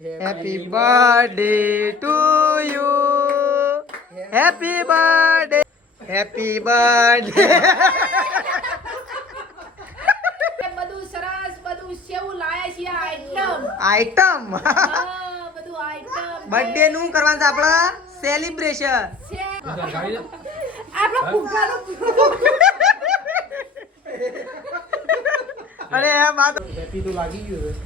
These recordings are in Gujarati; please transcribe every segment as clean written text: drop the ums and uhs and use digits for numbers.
Happy birthday to you, happy birthday, happy birthday. બધું સરસ, બધું સેવું લાયા છે આઈટમ. આઈટમ બધું આઈટમ. બર્થડે નું કરવાનું છે આપણે સેલિબ્રેશન. આપણો ફુગ્ગાનો અરે આ વાત હેપી તો લાગી ગયું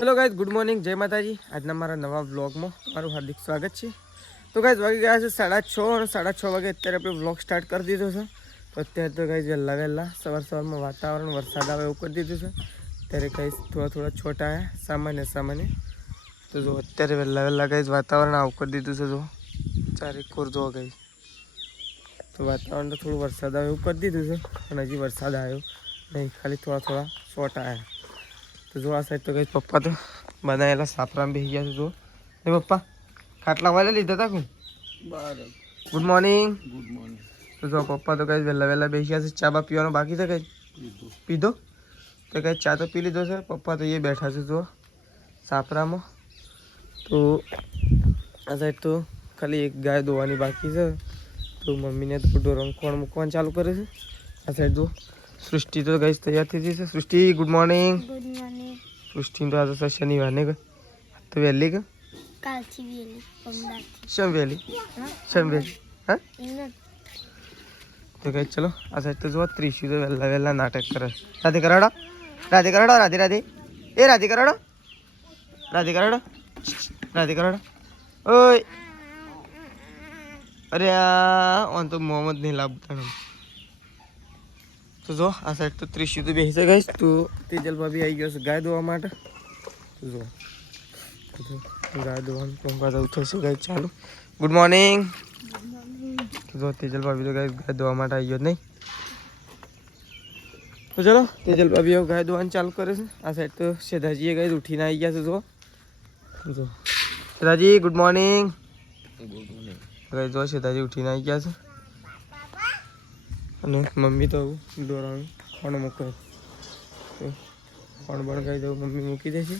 હેલો ગાઈઝ, ગુડ મોર્નિંગ, જય માતાજી. આજના મારા નવા વ્લોગમાં મારું હાર્દિક સ્વાગત છે. તો ગાઈઝ વાગી ગયા છે 6:30 અને 6:30 વાગે અત્યારે આપણે વ્લોગ સ્ટાર્ટ કરી દીધો છે. તો અત્યારે તો ગાઈઝ વહેલા સવારમાં વાતાવરણ વરસાદ આવે એવું કરી દીધું છે. અત્યારે ગાઈઝ થોડા છોટા આવ્યા સામાન્ય. તો જો અત્યારે વહેલા ગાઈઝ વાતાવરણ આવું કરી દીધું છે. જો ચારે કોર જો ગાઈઝ, તો વાતાવરણ તો થોડું વરસાદ આવે એવું કરી દીધું છે, પણ હજી વરસાદ આવ્યો નહીં, ખાલી થોડા શોર્ટ આવ્યા. તો જો આ સાઈડ તો કઈ પપ્પા તો બનાવેલા સાફરામ બેસી ગયા છે. જો એ પપ્પા ખાટલા વાલે લીધા હતા. Good morning. તો જો પપ્પા તો કઈ વહેલા બેસી ગયા છે. ચા બા પીવાનો બાકી છે, કઈ પીધો તો કઈ ચા તો પી લીધો છે. પપ્પા તો એ બેઠા છે જો સાફરામાં. તો આ સાઈડ તો ખાલી એક ગાય ધોવાની બાકી છે. તો મમ્મીને તો ઢોરણ કોણ મૂકવાનું ચાલુ કરે છે. આ સાઈડ જો સૃષ્ટિ તો ગઈ તૈયાર થઈ જશે. સૃષ્ટિ ગુડ મોર્નિંગ. સૃષ્ટિ તો આજે શનિવાર ને તો વહેલી કે શમ વહેલી હા તો કઈ ચલો આ સાઈડ તો જો ત્રીસી તો વહેલા નાટક કરે. રાધે કરાડો રાધે એ રાધે કરાડો ઓય. અરે આ તો મોહમ્મદ નહીં લાભતા. તો જો આ સાઈડ તો ત્રીસી તો બેસી ગઈ. તો તેજલ ભાભી આવી ગયો છે ગાય ધોવા માટે. તો જો ગાય ધોવાનું જવું થશે ગાય ચાલુ. Good morning. તો જો તેજલ ભાભી તો ગાય ધોવા માટે આવી ગયો નહીં. તો ચલો તેજલ ભાભી ગાય ધોવાનું ચાલુ કરે છે. આ સાઈડ તો સેધાજીએ ગાય ઉઠીને આવી ગયા છે. જો સેધાજી ગુડ મોર્નિંગ. ગાય જો સેધાજી ઉઠીને આવી ગયા છે. અને મમ્મી તો દોરાનું ખોણ મૂકે ખોણ પણ ગાઈ દઉં મમ્મી મૂકી દે છે.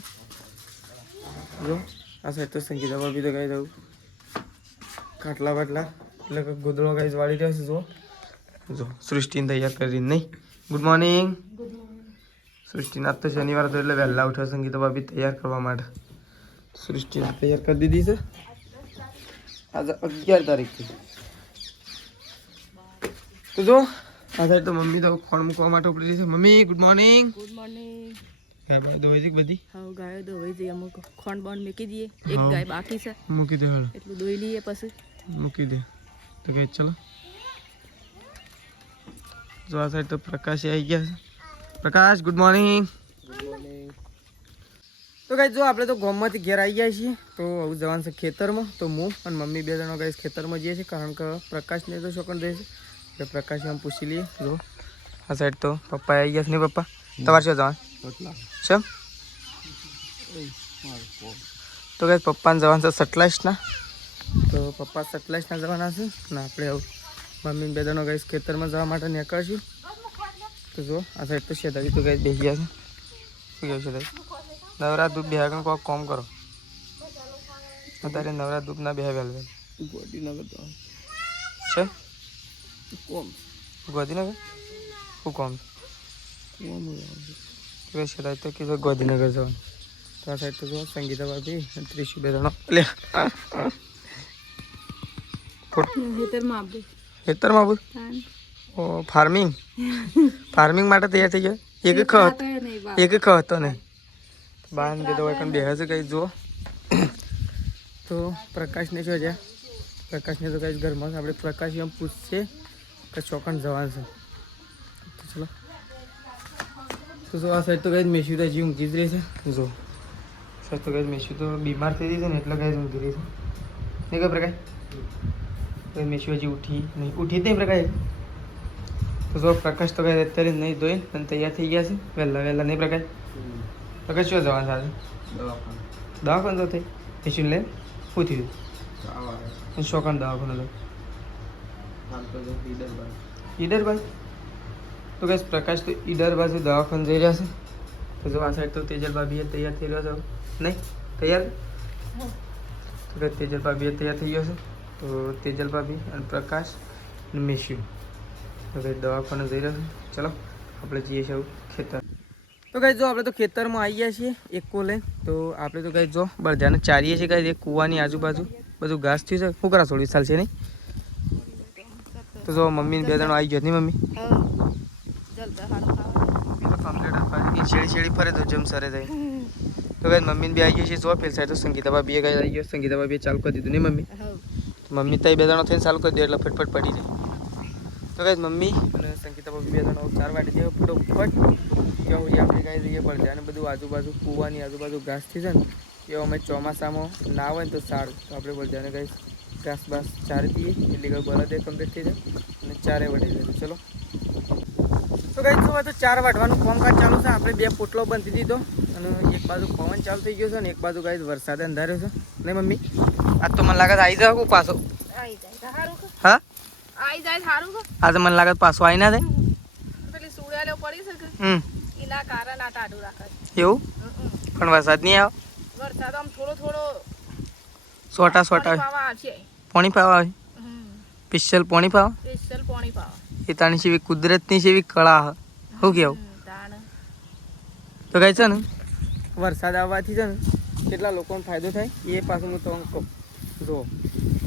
જો આ સાઈડ તો સંગીતા ભાભી તો ગાઈ દઉં ખાટલા બાટલા એટલે કે ગોદડો ગાઈ વાળી રહ્યો છે. જો સૃષ્ટિને તૈયાર કરીને નહીં. Good morning. સૃષ્ટિને આજ તો શનિવાર હતો એટલે વહેલા ઉઠ્યો સંગીતા ભાભી તૈયાર કરવા માટે. સૃષ્ટિને તૈયાર કરી દીધી છે. આજે 11 તારીખથી. તો જો આ સાઈડ તો મમ્મી તો ખોણ મૂકવા માટે ઉપડી રહી છે. મમ્મી ગુડ મોર્નિંગ. Good morning. ગાય બા ધોઈ છે બધી? હા ગાય ધોઈ છે. અમુક ખોણ બોણ મૂકી દઈએ. એક ગાય બાકી છે, મૂકી દે. હાલો એટલું ધોઈ લઈએ પછી મૂકી દે. તો કઈ ચલો જો આ સાઈડ તો પ્રકાશ આવી ગયા છે. પ્રકાશ ગુડ મોર્નિંગ. તો ગાઈસ જો આપણે તો ગામમાંથી ઘેર આવી ગયા છીએ. તો આવું જવાનું છે ખેતરમાં. તો હું અને મમ્મી બે જણા ગાઈસ ખેતરમાં જઈએ છીએ, કારણ કે પ્રકાશને તો શોકન રહે છે એટલે પ્રકાશ આમ પૂછી લઈએ. જો આ સાઈડ તો પપ્પા આવી ગયા છે. નહીં પપ્પા તમારે શું જવાનું છે? તો ગાઈસ પપ્પાને જવાનું છે સટલાઈસના. તો પપ્પા સટલાઈસના જવાના છે ને આપણે આવું મમ્મી બે જણા ગાઈસ ખેતરમાં જવા માટે નીકળશું. તો જો આ સાઈડ તો શેતાજી તો ગાઈસ બેસી ગયા છે. શું કહ્યું છે ભાઈ? નવરા ધૂપ બે કોઈ કોમ કરો અત્યારે. નવરા ધૂપ ના બે વેલ ગોધીનગર છે. ગોધીનગર શું કોમ છે? તો કીધું ગોધીનગર જવાનું. તો આ સાઈડ તો જો સંગીતા ભાભી ત્રીસી બે જણા ખેતરમાં આવું ફાર્મિંગ માટે તૈયાર થઈ ગયા. એક ખ હતો નહીં બાંધ દીધો હોય પણ બે હશે કઈ. જુઓ તો પ્રકાશને શું છે? પ્રકાશને તો કઈ ઘરમાં આપણે પ્રકાશ એમ પૂછશે કે ચોકન જવાનું છે. તો ચલો તો જો આ સાઈડ તો કઈ મેસી તો હજી ઊંઘી જ રહી છે. જો સાઈડ તો કઈ મેસી તો બીમાર થઈ રહી છે ને એટલે કઈ ઊંઘી રહી છે. નહીં કઈ પ્રકાશ તો મેસી હજી ઉઠી જ નહીં પ્રકાશ. તો જો પ્રકાશ તો કઈ અત્યારે નહીં ધોઈ અને તૈયાર થઈ ગયા છે વહેલા નહીં પ્રકાશ. પ્રકાશ શું જવાનું આજે? દવાખાને તો થઈ મેશીન લે શું થયું? શોકન દવાખાને લો ઈડર ભાઈ. તો કઈ પ્રકાશ તો ઈડર બાજુ દવાખાને જઈ રહ્યા છે. તો તો જો આ સાઈડ તો તેજલ ભાભી તૈયાર થઈ રહ્યો છે નહીં તૈયાર તો કે તેજલ ભાભી તૈયાર થઈ ગયો છે તો તેજલ ભાભી અને પ્રકાશ અને મેશ્યુ તો કંઈ દવાખાને જઈ રહ્યો છે ચલો આપણે જઈએ છીએ ખેતર તો કંઈ જો આપણે તો ખેતરમાં આવી ગયા છીએ એક કો લઈને તો આપણે તો કંઈ જો બળજાને ચારીએ છીએ કંઈ એક કૂવાની આજુબાજુ બધું ઘાસ થયું છે શું કરા થોડી ચાલશે નહીં તો જો મમ્મીને બે જણ આવી ગયો નહીં મમ્મી શેડી શેડી ફરે તો જમ સરે જાય તો કઈ મમ્મીને બી આવી ગઈ છે જો પેલ સાઈડ તો સંગીતા ભાભી કઈ આવી ગયો સંગીતા ભાભી ચાલુ કરી દીધું નહીં મમ્મી મમ્મી તો બે જણો થઈને ચાલુ કરી દે એટલે ફટફટ પડી જાય તો કઈ મમ્મી અને સંગીતા ભાભી બે જણો 4 વાટી દે ફટોફટ ત્યાં સુધી આપણે કઈ જઈએ પડશે અને બધું આજુબાજુ કૂવાની આજુબાજુ ઘાસ થઈ જાય ને એવું અમે ચોમાસામાં ના હોય ને તો સારું તો આપણે બધાને કઈ ઘાસ બાસ ચારી દઈએ એટલે કઈ બળદ કમ્પ્લીટ થઈ જાય અને ચારે વટી જાય ચલો તો કઈ જો તો 4 વાટવાનું કામકાજ ચાલુ છે આપણે 2 પોટલો બાંધી દીધો અને એક બાજુ પવન ચાલુ થઈ ગયો છે ને એક બાજુ કઈ વરસાદ અંધાર્યો છે નહીં મમ્મી આજ તો મને લાગે આવી જાવ પાછો હા આઈ જાય સારું છે આજે મને લાગે પાછો આવી ના જાય પેલી સુડેલો પડી છે કે એના કારણે આ ટાઢું રાખે એવું પણ વરસાદ નહીં આવે વરસાદ આમ થોડો થોડો સોટા પાવા છે પાણી પાવા આવે સ્પેશિયલ પાણી પાવા સ્પેશિયલ પાણી પાવા એ તાણી જેવી કુદરતની જેવી કળા શું કેવું તો કઈ છે ને વરસાદ આવવાથી છે ને કેટલા લોકોને ફાયદો થાય એ પાછું હું તમને કહું જો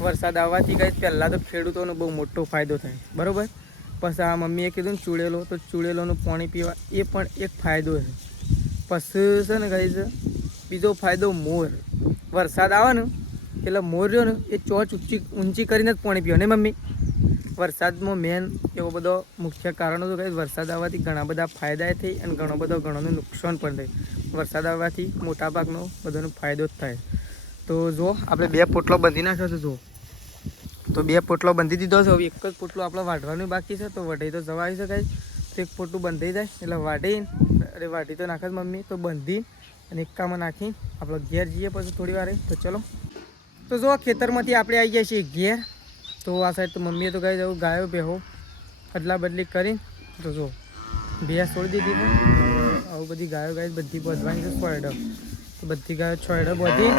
વરસાદ આવવાથી કઈ પહેલાં તો ખેડૂતોનો બહુ મોટો ફાયદો થાય બરાબર પછી આ મમ્મીએ કીધું ને ચૂડેલો તો ચૂડેલોનું પાણી પીવા એ પણ એક ફાયદો છે પછી છે ને કઈ છે બીજો ફાયદો મોર વરસાદ આવે ને એટલે મોર રહ્યો ને એ ચોચ ઊંચી કરીને જ પાણી પીવા ને મમ્મી વરસાદમાં મેન એવો બધો મુખ્ય કારણો તો કંઈ વરસાદ આવવાથી ઘણા બધા ફાયદા થઈ અને ઘણોનું નુકસાન પણ થાય વરસાદ આવવાથી મોટાભાગનો બધાનો ફાયદો જ થાય તો જો આપણે 2 પોટલો બાંધી નાખ્યો છે જો તો 2 પોટલો બાંધી દીધો છે હવે એક જ પોટલો આપણે વાઢવાનું બાકી છે તો વઢાઈ તો જવા આવી શકાય તો એક પોટલું બંધાઈ જાય એટલે વાઢી તો નાખે મમ્મી તો બાંધી અને એકામાં નાખી આપણે ઘેર જઈએ પછી થોડી વાર તો ચલો તો જો ખેતરમાંથી આપણે આવી ગયા છીએ ઘેર તો આ સાઈડ તો મમ્મીએ તો કહી જવું ગાયો બેહો અદલા બદલી કરી તો જો ભેંસ છોડી દીધી છે આવું બધી ગાયો બધી બધવાની છે 6 હેડો તો બધી ગાયો 6 હેડો બધી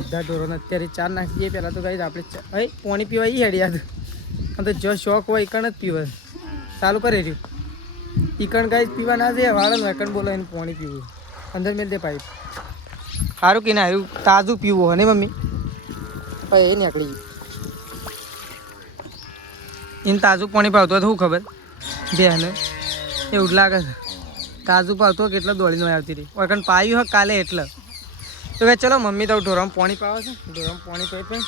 બધા ઢોરોને અત્યારે 4 નાખી દઈએ પહેલાં તો ગાય આપણે પાણી પીવા એ હેડ યાદ તો જો શોખ હોય ઈકણ જ પીવા ચાલુ કરે રહ્યું ઈકણ ગાય પીવા ના જાય વાળો એકણ બોલો એને પાણી પીવું અંદર મેળ દે પાઇપ સારું કે ના એવું તાજું પીવું હોય ને મમ્મી એ નીકળી એને તાજું પાણી પાવતો શું ખબર બેને એવું જ લાગે છે તાજું પાવતો કેટલો દોડીને આવતી રહી ઓકણ પાયું હોય કાલે એટલે તો ભાઈ ચલો મમ્મી તો ઢોરામાં પાણી પાવે છે ઢોરામાં પાણી પાઈ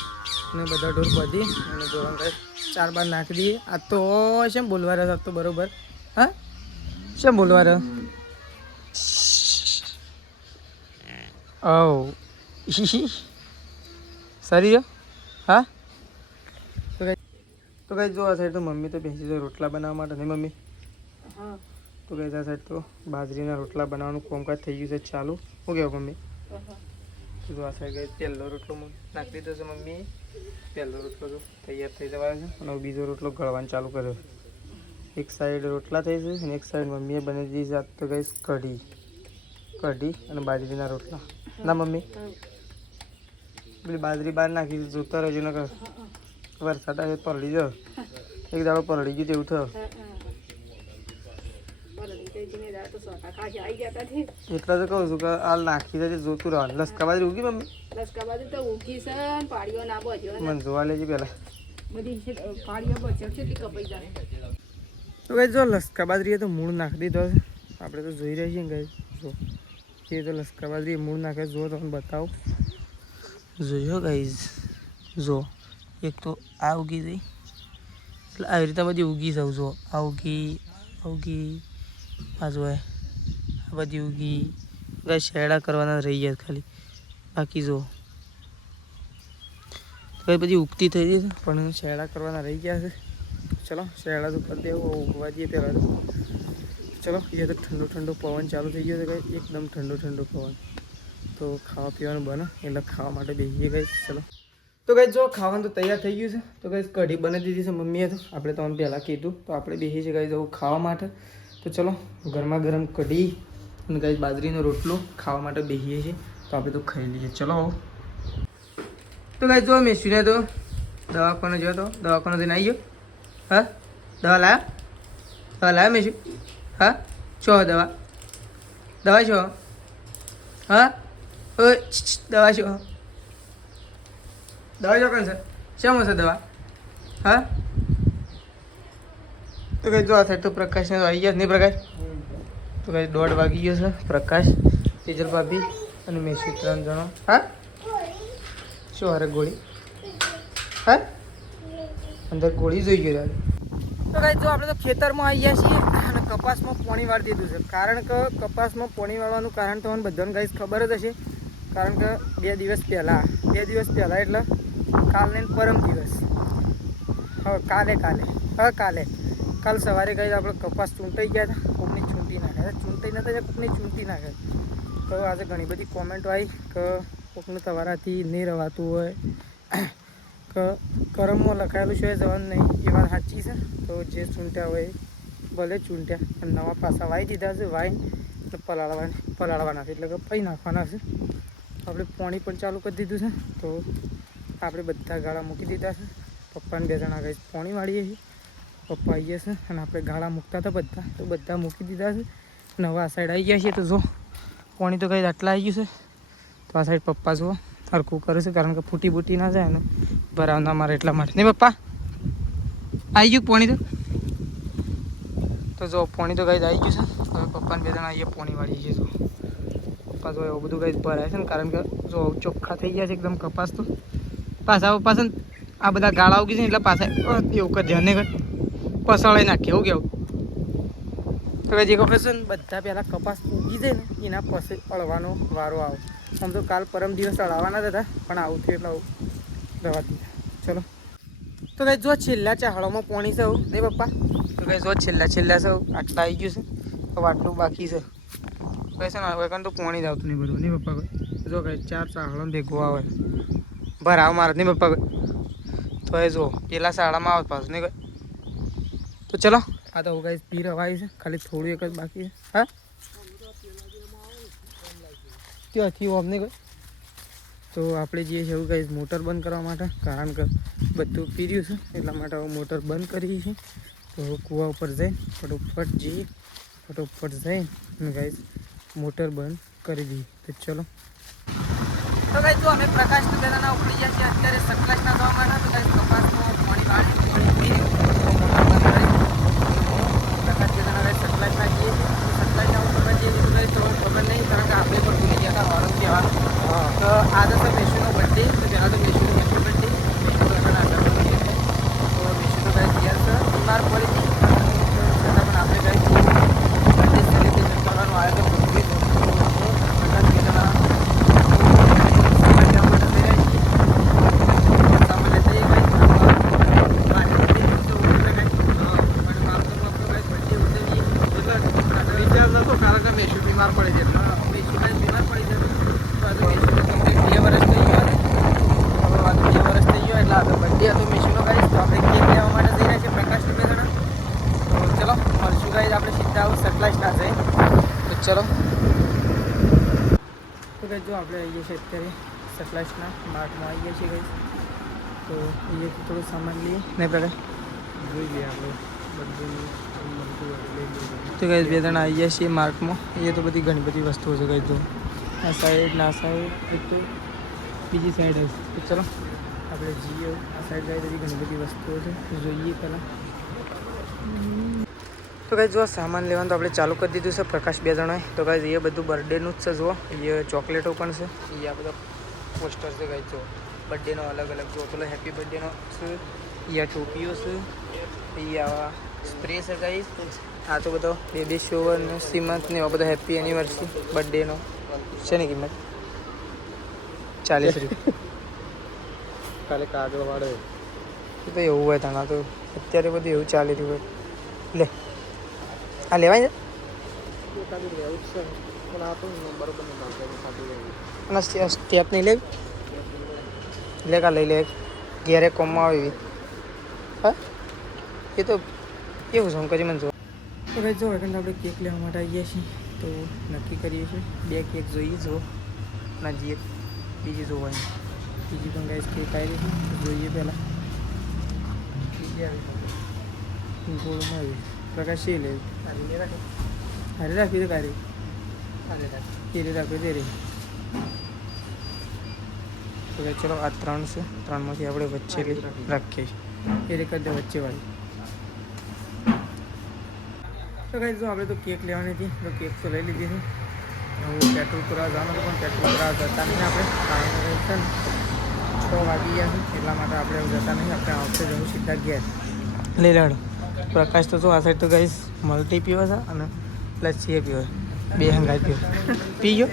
અને બધા ઢોર બધી અને ઢોરામાં 4 બાર નાખી દઈએ આ તો શેમ બોલવા રહ્યો તો બરોબર હા શેમ બોલવા રહ્યો ઓ સરી હા તો કઈ જો આ સાઈડ તો મમ્મી તો બેસી જાય રોટલા બનાવવા માટે નહીં મમ્મી તો કઈ આ સાઈડ તો બાજરીના રોટલા બનાવવાનું કામકાજ થઈ ગયું છે ચાલુ શું કહેવું મમ્મી તો આ સાઈડ ગઈ પહેલો રોટલો નાખી દીધો છે મમ્મીએ પહેલો રોટલો તો તૈયાર થઈ જવાનો છે અને બીજો રોટલો ગળવાનું ચાલુ કર્યો એક સાઈડ રોટલા થઈ છે અને એક સાઈડ મમ્મીએ બનાવી દીધી છે તો ગઈ કઢી અને બાજરીના રોટલા ના મમ્મી પેલી બાજરી બહાર નાખી જોતા રહેજો ને વરસાદ આવે પલળી જાવ એક દાડો પલળી ગયું તેવું થયું એટલે તો કહું છું કે હાલ નાખી દે જોતું રહેવાનું લસકા બાજરી ઉગી મમ્મી લસકા બાજુ તો ઉગી છે પાડીઓ ના બજો મને જોવા લેજે પેલા બધી પાડીઓ બચે છે તે કપાઈ જાય તો કઈ જો લસકા બાજરીએ તો મૂળ નાખી દીધો છે આપણે તો જોઈ રહ્યા છીએ ને કઈ જો એ તો લસકા બાજરી મૂળ નાખે જો તમને બતાવો જોયો ગાઈઝ જો એક તો આ ઉગી ગઈ એટલે આવી રીતે બધી ઉગી જાઉં જો આ ઉગી આ જો આ બધી ઉગી ગાય શેડા કરવાના રહી ગયા ખાલી બાકી જો કઈ બધી ઉગતી થઈ ગઈ છે પણ શેડા કરવાના રહી ગયા છે ચલો શેડા તો કરી દેવું ઉગવા દઈએ પહેલાં તો ચલો એ તો ઠંડો પવન ચાલુ થઈ ગયો છે કંઈ એકદમ ઠંડો પવન તો ખાવા પીવાનું બને એટલે ખાવા માટે બેસીએ ગઈ ચલો તો કંઈ જો ખાવાનું તો તૈયાર થઈ ગયું છે તો કંઈ કઢી બનાવી દીધી છે મમ્મીએ તો આપણે તમને પહેલાં કીધું તો આપણે બેસી છે કંઈ જવું ખાવા માટે તો ચલો ગરમા ગરમ કઢી અને ગાઈસ બાજરીનો રોટલો ખાવા માટે બેસીએ છીએ તો આપણે તો ખાઈ લઈએ. ચલો તો ગાઈસ જો મેસીને તો દવાખાને ગયો તો દવાખાને જઈને આવી ગયો. હા દવા લાયા મેસી? હા છો દવા છો? હા ઓય દવા છો કોણ છે? શેમ હશે દવા? હા તો કઈ જો આ સાઈડ તો પ્રકાશને તો આવી ગયા નહીં પ્રકાશ? તો કઈ 1:30 વાગી ગયો છે. પ્રકાશ, તેજલ ભાભી અને મેસી 3 જણો. હા શું હારે ગોળી? હા અંદર ગોળી જોઈ ગયો. તો કઈ જો આપણે તો ખેતરમાં આવી ગયા છીએ અને કપાસમાં પાણી વાળી દીધું છે. કારણ કે કપાસમાં પાણી વાળવાનું કારણ તમને બધાને ગાઈસ ખબર જ હશે. કારણ કે 2 દિવસ પહેલાં એટલે કાલને પરમ દિવસ કાલ સવારે ગઈ આપણે કપાસ ચૂંટાઈ ગયા હતા. કોકની ચૂંટી નાખ્યા. તો આજે ઘણી બધી કોમેન્ટો આવી કે કોકનું તમારાથી નહીં રવાતું હોય કે કરમમાં લખાયેલું છે જવાનું નહીં. એ વાત સાચી છે. તો જે ચૂંટ્યા હોય ભલે ચૂંટ્યા અને નવા પાસા વાવી દીધા છે. વાવીને પલાળવાના છે એટલે કે પૈ નાખવાના છે. આપણે પાણી પણ ચાલુ કરી દીધું છે. તો આપણે બધા ગાળા મૂકી દીધા છે. પપ્પાને 2 જણા ગઈ પાણી વાળીએ છીએ. પપ્પા આવીએ છે અને આપણે ગાળા મૂકતા હતા બધા મૂકી દીધા છે. નવા આ સાઈડ આવી ગયા છીએ. તો જો પાણી તો કંઈ આટલા આવી ગયું છે. તો આ સાઈડ પપ્પા જુઓ હરખું કરે છે કારણ કે ફૂટી ના જાય ને ભરાવના મારે એટલા માટે નહીં. પપ્પા આવી ગયું પાણી તો જો પાણી તો કંઈ આવી ગયું છે. હવે પપ્પાને 2 જણા આવીએ પાણી વાળીએ છીએ. જો પપ્પા જો એવું બધું કંઈ ભરાય છે ને કારણ કે જો ચોખ્ખા થઈ ગયા છે એકદમ કપાસ. તો પાછા આ બધા ગાળા ઉગી છે એટલે પાછા એવું કર ધ્યાન નહીં કર પસાળાઈ નાખે. એવું કેવું તો જે વખત છે ને બધા પહેલાં કપાસ ઉગી જાય ને એના પછી અળવાનો વારો આવે. આમ તો કાલ પરમ દિવસ અળાવવાના જ હતા પણ આવું થયું એટલે રવા દીધા. ચલો તો કંઈ જો છેલ્લા ચાહળોમાં પાણી છે નહીં પપ્પા? તો કંઈ જો છેલ્લા છે આટલા આવી ગયું છે. હવે આટલું બાકી છે. કંઈ છે ને હવે તો પાણી જ આવતું નહીં બરોબર નહીં પપ્પા? જો કંઈ 4 ચાહળો ભેગો આવે ભરાવ મારે નહીં પપ્પા? તો એ જો પેલા શાળામાં આવે પાછું નહીં? તો ચલો આ તો ગાઈસ પી રવાય છે. ખાલી થોડું એક જ બાકી છે. હા ત્યાંથી ઓમ નહીં તો આપણે જઈએ છીએ એવું ગાઈસ મોટર બંધ કરવા માટે કારણ કે બધું પીર્યું છે એટલા માટે હવે મોટર બંધ કરીએ છીએ. તો કૂવા ઉપર જઈને ફટોફટ જઈને ગાઈસ મોટર બંધ કરી દઈએ. તો ચલો તો ગાઈસ જો અમે પ્રકાશ બેનાના ઉપડી ગયા છીએ અત્યારે સકલાશના જવા માટે. તો ગાઈસ કપાસમાં પાણી વાળી પ્રકાશ બેનાના સકલાશના જઈએ છીએ. સકલાશના ઉપર જઈએ છીએ તો ખબર નહીં કારણ કે આપણે પણ ભૂલી ગયા હતા વાળો કહેવાનું. તો આજે તો મેશુનો બર્થડે. તો પહેલાં તો મેશુનો હેપી બર્થડે. તો મેશુ તો ગાઈસ ગયા છે બીમાર પડી હતી છતાં પણ આપણે ગાઈસ બર્થડે સેલિબ્રેશન કરવાનું આયોજન ભૂલી પ્રકાશ બેનાના બીમાર પડી જાય બીમાર પડી જાય. તો 2 વર્ષ થઈ ગયો એટલે આગળ બર્થડે હતો મેશુનો ગાઈસ. તો આપણે કેક લેવા માટે જઈ રહ્યા છીએ પ્રકાશ 2 જણા. તો ચલો મળશું ગાઈસ આપણે સીધા આવું સકલાશ ના જઈએ. તો ચલો તો ગાઈસ જો આપણે આવીએ છીએ અત્યારે સકલાશના માર્ટમાં આવીએ છીએ ગાઈસ. તો અહીંયાથી થોડું સામાન લઈએ નહીં પ્રકાશ જોઈ લઈએ આપણે બધું. તો ગાઈસ 2 જણા આવી ગયા છીએ માર્કમાં. એ તો બધી ઘણી બધી વસ્તુઓ છે ગાઈસ. તો આ સાઈડ ના સાઈડ તો બીજી સાઈડ હશે. તો ચલો આપણે જઈએ આ સાઈડ જાય બધી ઘણી બધી વસ્તુઓ છે જોઈએ પહેલાં. તો ગાઈસ જો સામાન લેવાનું તો આપણે ચાલુ કરી દીધું છે પ્રકાશ 2 જણાએ. તો ગાઈસ એ બધું બર્થડેનું જ છે. જુઓ એ ચોકલેટો પણ છે. એ આ બધા પોસ્ટર છે ગાઈસ. જો બર્થડેનો અલગ જો પેલો હેપી બર્થડેનો છે. એ આ ટોપીઓ છે. એ આવા સ્પ્રે છે ગાઈસ. આ તો બધો બેબી શોવર ને શ્રીમંત ને એવા બધા હેપી એનિવર્સરી બર્થડેનો છે ને કિંમત 40 રૂપિયા. કાલે કાગળ વાળે એ તો એવું હોય તાણા. તો અત્યારે બધું એવું ચાલી રહ્યું હોય. લે આ લેવાય છે અને સ્ટેપ નહીં લેવી લે કા લઈ લે ઘેરે કોમમાં આવી. હા એ તો એવું શું કરી મને જો. તો ભાઈ જો આપણે કેક લેવા માટે આવી ગયા છીએ. તો નક્કી કરીએ છીએ 2 કેક જોઈએ જો ના જે બીજી જોવાની બીજી પણ ગાઈસ કેક આવી છે જોઈએ પહેલાં ગોળમાં આવી પ્રકાશ એ લે હારે રાખી દે કાઢી કેરી રાખી દે રે તો કે ચલો આ 3 છે 3માંથી આપણે વચ્ચે રાખીએ એ કરી દે વચ્ચેવાળી તો ગાઈસ જો આપણે તો કેક લેવાની હતી તો કેક તો લઈ લીધી છે હું પેટ્રોલ પુરાવા જવાનું હતું પણ પેટ્રોલ પુરાવા જતા નહીં આપણે કારણ છે ને 6 વાગી ગયા છે એટલા માટે આપણે જતા નહીં આપણે આવશે જવું સીધા ઘેર લઈ લેડો પ્રકાશ તો શું આ સાઈડ તો ગાઈસ મલ્ટી પીવો છે અને પ્લસ એ પીવો બે હંગાઈ પીવો પી ગયો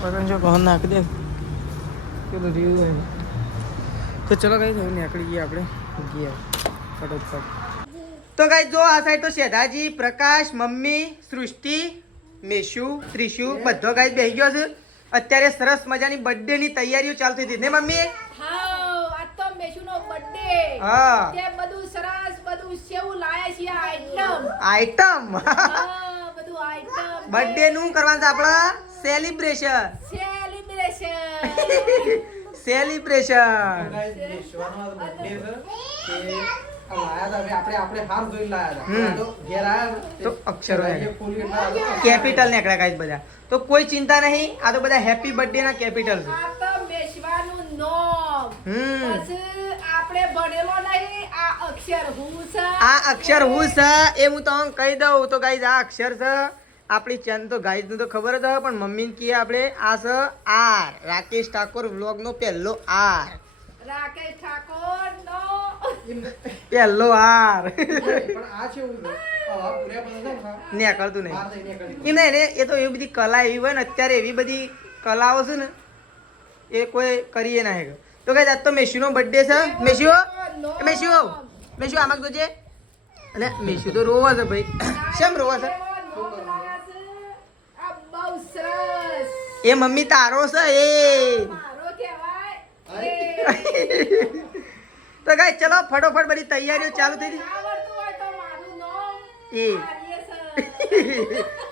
પતંગ જો કહો નાખી દે પેલું રહ્યું તો ચલો ગાઈસ હવે નીકળી ગયા આપણે ગયા ફટોફટ તો ગાઈસ જો આ સાઈડ તો શેધાજી પ્રકાશ મમ્મી સૃષ્ટિ મેશુ ત્રિશુ બધો ગાઈસ બેસી ગયો છે અત્યારે સરસ મજાની બર્થડે ની તૈયારીઓ ચાલતી હતી ને મમ્મી હાઉ આ તો મેશુનો બર્થડે હા તે બધું સરસ બધું સેવું લાયા છીએ આઈટમ આઈટમ બધું આઈટમ બર્થડે નું કરવાનું છે આપણા સેલિબ્રેશન તો અક્ષરો કેપિટલ નીકળ્યા ગાઈસ બધા તો કોઈ ચિંતા નહીં આ તો બધા હેપી બર્થડે ના કેપિટલ છે આ તો મેશવાનું નોમ પછી આપણે ભણેલો નહીં આ અક્ષર હું છે આ અક્ષર હું છે એ હું તમને કહી દઉં તો ગાઈસ આ અક્ષર છે આપણી ચેનલ તો ગાઈસ નું તો ખબર જ હોય પણ મમ્મીને કહીએ આપણે આ છે આર રાકેશ ઠાકોર વ્લોગ નો પહેલો આર રાકેશ ઠાકોર નો પહેલો આર પણ આ છે એવું નીકળતું નહીં એ નહીં રે એ તો એવી બધી કલા એવી હોય ને અત્યારે એવી બધી કલાઓ છે ને એ કોઈ કરીએ ના હેગે તો ગાઈસ આજ તો મેશુનો બર્થડે છે મેશુ આમાં જોજે અને મેશુ તો રોવા છે ભાઈ કેમ રોવા છે આ બહુ સરસ એ મમ્મી તારો છે એ મારો કહેવાય તો ગાઈસ ચલો ફટોફટ બધી તૈયારીઓ ચાલુ થઈ ગઈ આવડતું હોય તો મારું નામ એ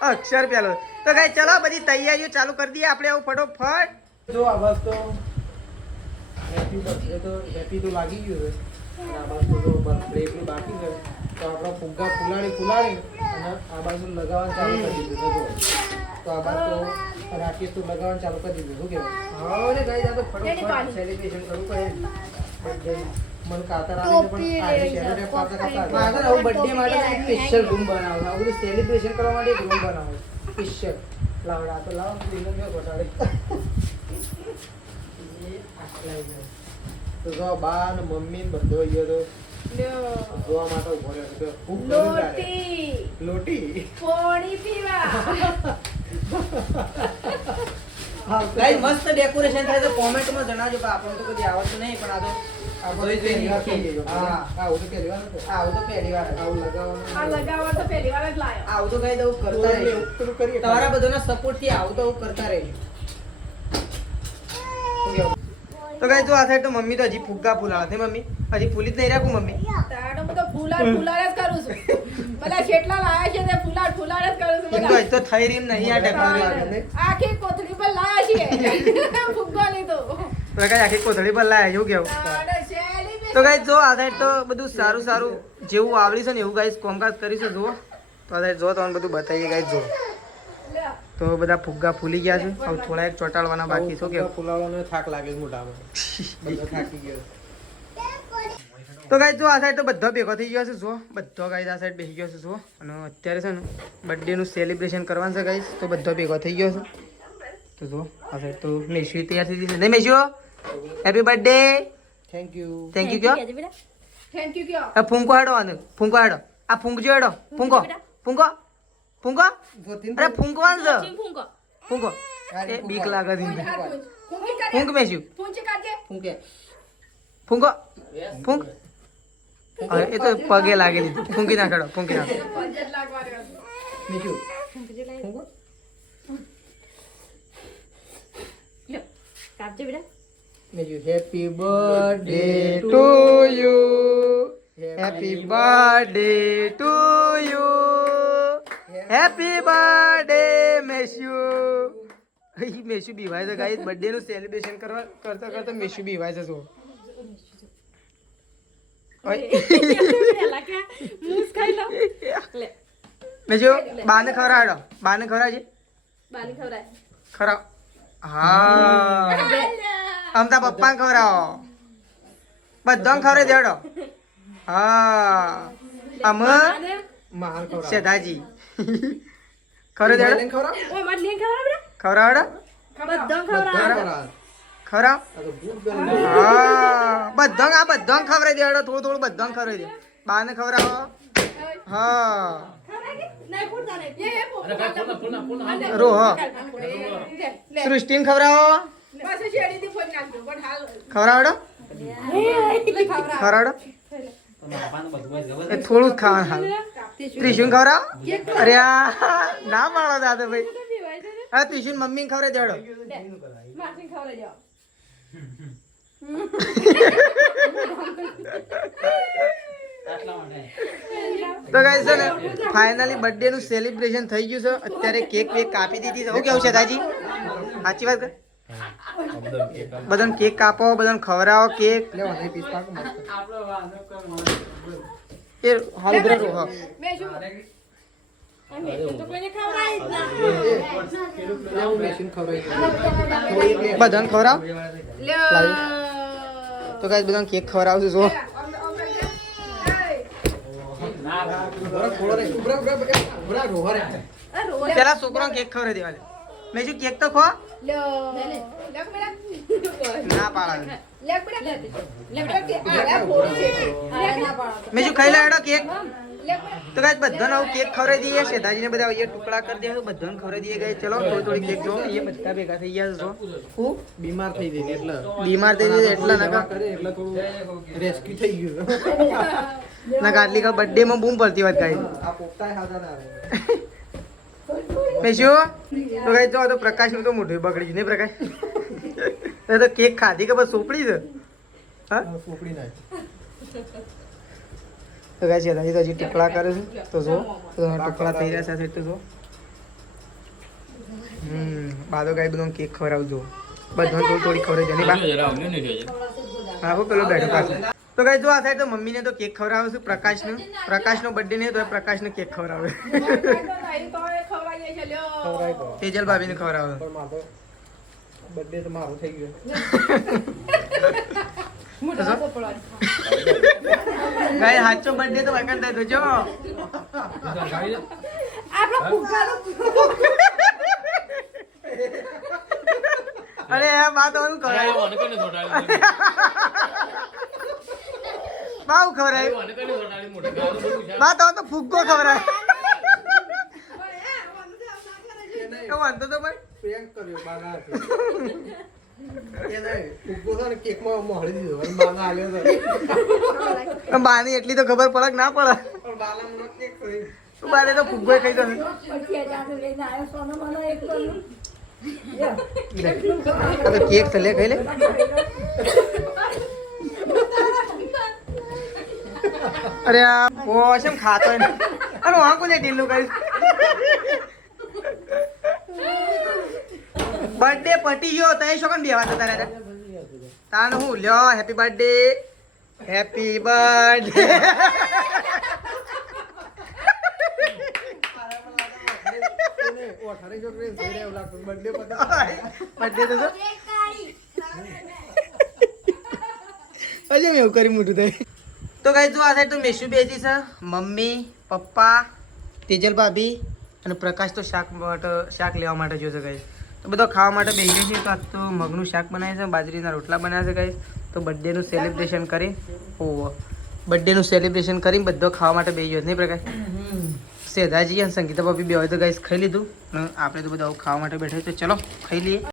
અક્ષર પેલો તો ગાઈસ ચલો બધી તૈયારીઓ ચાલુ કરી દઈએ આપણે આવું ફટોફટ જો આ બસ તો હેપી તો લાગી ગયું છે અને આ બાજુ તો બર્થડે એટલું બાકી છે તો આપણે ફુગ્ગા ફુલાડી અને આ બાજુ લગાવવાનું ચાલુ કરી દીધું તો આ બાજુ તો રાકેશ તો લગાવવાનું ચાલુ કરી દીધું શું કહેવાય હા ને ગાઈસ આ તો ફટોફટ સેલિબ્રેશન કરવું પડે મન કાતર આવે છે પણ આ સેલિબ્રેટ પાછા ખાતા મારે આવું બર્થડે માટે એક સ્પેશિયલ રૂમ બનાવવાનો આ બધું સેલિબ્રેશન કરવા માટે એક રૂમ બનાવવાનો સ્પેશિયલ લાવડા તો લાવ રૂમ જો ઘટાડે તો જો બા ને મમ્મી બધો ગયો તો જોવા માટે ઉભો રહ્યો છે ખૂબ લોટી પાણી પીવા ગાઈસ મસ્ત ડેકોરેશન થાય તો કોમેન્ટમાં જણાવજો કે આપણને તો કદી આવડતું નહીં પણ આ તો જોઈ હા આવું તો પહેલી વાર આવું તો પહેલી વાર આવું લગાવવાનું આ લગાવવા તો પહેલી વાર જ લાયો આવું તો કઈ દઉં કરતા રહેજો પેલું કરીએ તમારા બધાના સપોર્ટ થી આવું તો કરતા રહેજો તો ગાઈસ જો આ સાઈડ તો મમ્મી તો હજી ફુગ્ગા ફૂલાવે છે મમ્મી હજી ફૂલી જ નહીં રાખું મમ્મી તાડો હું તો ફૂલાડ જ કરું છું ભલા કેટલા લાયા છે તે ફૂલાડ જ કરું છું એમ તો હજી તો થઈ રહી નહીં આ ડેકોરેશન આખી કોથળી પર લાયા છે ફુગ્ગો લીધો પ્રકાશ આખી કોથળી પર લાયા એવું કેવું તાડો શેલી તો ગાઈસ જો આ સાઈડ તો બધું સારું સારું જેવું આવડી છે ને એવું ગાઈસ કોમકાજ કરીશું જુઓ તો આ સાઈડ જો તમને બધું બતાવીએ ગાઈસ જુઓ તો બધા ફુગ્ગા ફૂલી ગયા છે હવે થોડા એક ચોટાડવાના બાકી શું કેવું ફુલાવાનો થાક લાગે છે મોઢામાં બધો થાકી ગયો તો ગાઈસ જો આ સાઈડ તો બધો ભેગો થઈ ગયો છે જો બધો ગાઈસ આ સાઈડ બેસી ગયો છે જો અને અત્યારે છે ને બર્થડે નું સેલિબ્રેશન કરવાનું છે ગાઈસ તો બધો ભેગો થઈ ગયો છે તો જો આ સાઈડ તો મેશુ તૈયાર થઈ ગઈ છે નહીં મેશુ હેપી બર્થડે થેન્ક યુ કયો થેન્ક યુ કયો આ ફૂંકો હેડો આને ફૂંકો હેડો આ ફૂંકજો હેડો ફૂંકો ફૂંકો ફૂંકો અરે ફૂંકવાનું છે ફૂંકો એ બીક લાગે છે ફૂંક મેશુ પૂંચી કાઢજે ફૂંકે ફૂંકો ફૂંક અરે એ તો પગે લાગી દીધું ફૂંકી નાખડો ફૂંકી નાખો બજેટ લાગવાનો બીજું ફૂંકો કાઢજે બેટા બીજું happy birthday to you happy birthday to you happy birthday Meshu. Meshu બીવાય છે ગાઈસ. બર્થડે નું સેલિબ્રેશન કરવા કરતા કરતા મેશુ બીવાય છે. જો મેશુ બાને ખવડાવડો. બાને ખવડાવજે. ખરા હા અમતા પપ્પાને ખવડાવો. બધાને ખવડાવી દેડો. હા અમ માર ખવડાવ. સેધાજી ખવડાવી દેડો. ખવડાવડો. ખરા હા બધા આ બધા ખવડાવી દેડો. થોડું થોડું બધા ખવડાવી દે. બાને ખવડાવો. હા રોહ સૃષ્ટિને ખવડાવો. ખવડાવડો. ખવડાવડો. એ થોડું જ ખાવાનું હાલ. ત્રિશુન ખવડાવો. અરે ના પાડો દાદા ભાઈ. હા ત્રિશુન મમ્મી ખવડાવી દેડો. તો ગાઈસ છે ને ફાઇનલી બર્થડે નું સેલિબ્રેશન થઈ ગયું છે. અત્યારે કેક વેક કાપી દીધી છે. શું કેવું છે દાજી? સાચી વાત કર. બધાને કેક કાપો. બધાને ખવડાવો કેક. એ હાલ ઉભરે રહો. હા બધાને ખવડાવ. તો ગાઈસ બધાને કેક ખવડાવશું. જો પેલા છોકરો કેક ખવડાવી દેવા. મેં શું કેક તો ખો ના પાડે. મેં શું ખાઈ લેડો કેક. તો ગાઈસ બધાને આવું કેક ખવડાવી દઈએ. શેઠાજીને બધા અહીંયા ટુકડા કરી દે. બધાને ખવડાવી દઈએ ગાઈસ. ચલો થોડી થોડી કેક જો. એ બધા ભેગા થઈ ગયા છો. હું બીમાર થઈ ગઈ એટલે બીમાર થઈ ગઈ એટલે દવા કરે એટલે થોડું રેસ્ક્યુ થઈ ગયું. ના આટલી કા બર્થડે માં બૂમ પડતી વાત ગાઈસ. આ પોપટાય હાથા ના આવે. મેં શું તો ગાઈસ જો આ તો પ્રકાશ નું તો મોઢું બગડી ગયું ને પ્રકાશ. તો કેક ખાધી કે બસ સોપડી છે. હા સોપડી નાખ. તો ગાઈસ યાદ હજી ટુકડા કરે છે. તો જો ટુકડા થઈ રહ્યા સાથે તો જો બાદો ગાય બધો કેક ખવડાવજો. બધાને થોડી થોડી ખવડાવી દે. હા હો પેલો બેઠો પાછો. તો ગાઈસ જો આ સાઈડ તો મમ્મીને તો કેક ખવડાવે છે. પ્રકાશનો બર્થડે ને તો પ્રકાશને કેક ખવડાવે. તેજલ ભાભીને ખવડાવે. પણ મારો બર્થડે તો મારો થઈ ગયો. ગાય હાચો બર્થડે તો વખત થાય તો જો અરે બા તો ખવડાય. બા ખવડાય. બા તો ફુગ્ગો ખવડાય. વાંધો તો ભાઈ પ્રેન્ક કર્યો બાગા એને ફુગ્ગો તો ને કેકમાં મોહળી દીધો અને બાગા આલ્યો તો. બાની એટલી તો ખબર પડે કે ના પડે. પણ બાલાનો કેક થઈ. તું બાને તો ફુગ્ગો ખાઈ દો. કેક છે લે ખાઈ લે. અરે આ ઓશમ ખાતો ને. અરે હા કોને ઢીલું કરીશ. બર્થડે પટી ગયો તો એ શોકન બેવા તો તારે તાનો હું લ્યો. Happy birthday. Happy birthday. Birthday તો હજુ એવું કરી મોટું થાય. તો ગાઈસ જો આ સાઈડ તો મેશુ બેજી છે. મમ્મી પપ્પા તેજલ ભાભી અને પ્રકાશ તો શાક લેવા માટે જોશે ગાઈસ. તો બધો ખાવા માટે બેસી છે. તો આજ તો મગનું શાક બનાવે છે. બાજરીના રોટલા બનાવે છે ગાઈસ. તો બર્થડેનું સેલિબ્રેશન કરી બર્થડેનું સેલિબ્રેશન કરીને બધો ખાવા માટે બેસી ગયો નહીં પ્રકાશ. સેધાજી અને સંગીતા ભાભી બે હોય તો ગાઈસ ખાઈ લીધું. આપણે તો બધા ખાવા માટે બેઠા તો ચલો ખાઈ લઈએ.